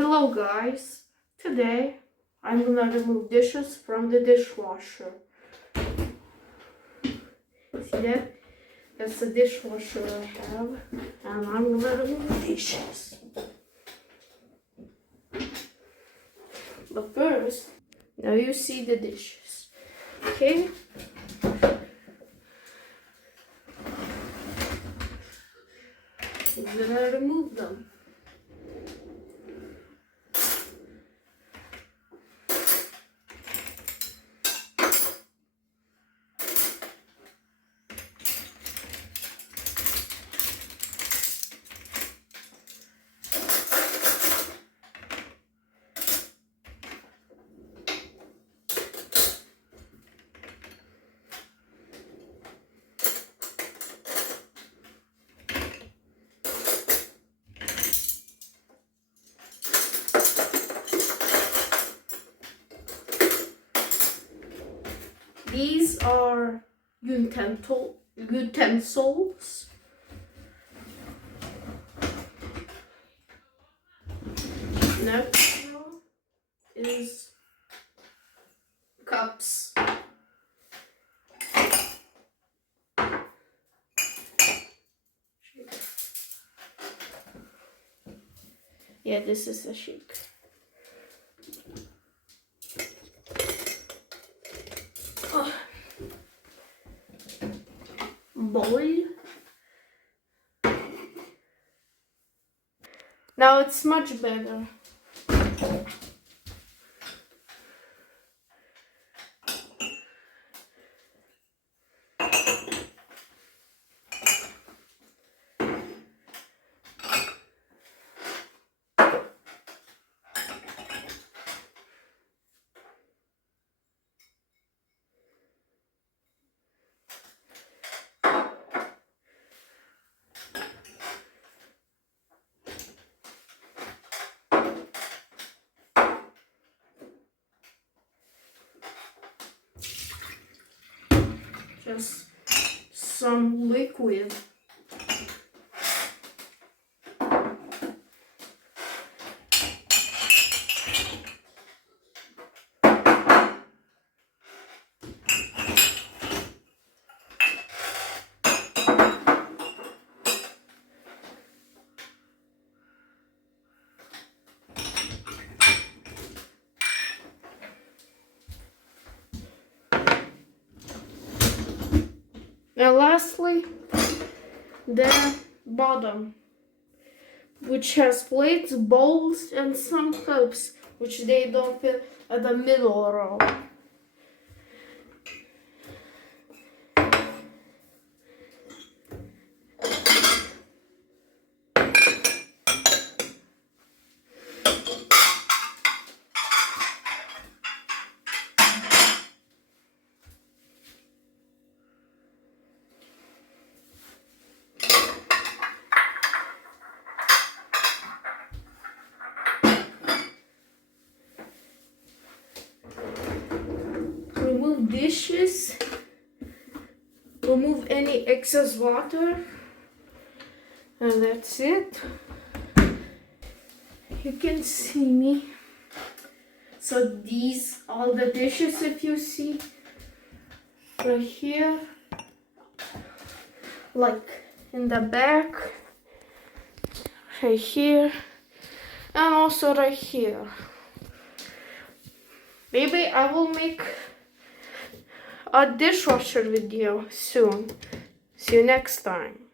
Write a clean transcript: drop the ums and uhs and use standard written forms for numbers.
Hello guys, today I'm gonna remove dishes from the dishwasher. See that? That's the dishwasher I have, and I'm gonna remove dishes. But first, now you see the dishes, okay? I'm gonna remove them. These are utensils. Next is cups. Yeah, this is a shake. Bowl. Now it's much better. Just some liquid. And lastly, the bottom, which has plates, bowls, and some cups, which they don't fit at the middle row. Remove dishes, remove any excess water, and that's it. You can see me. So these, all the dishes, if you see, right here, like in the back, right here, and also right here. Maybe I will make a dishwasher video soon. See you next time.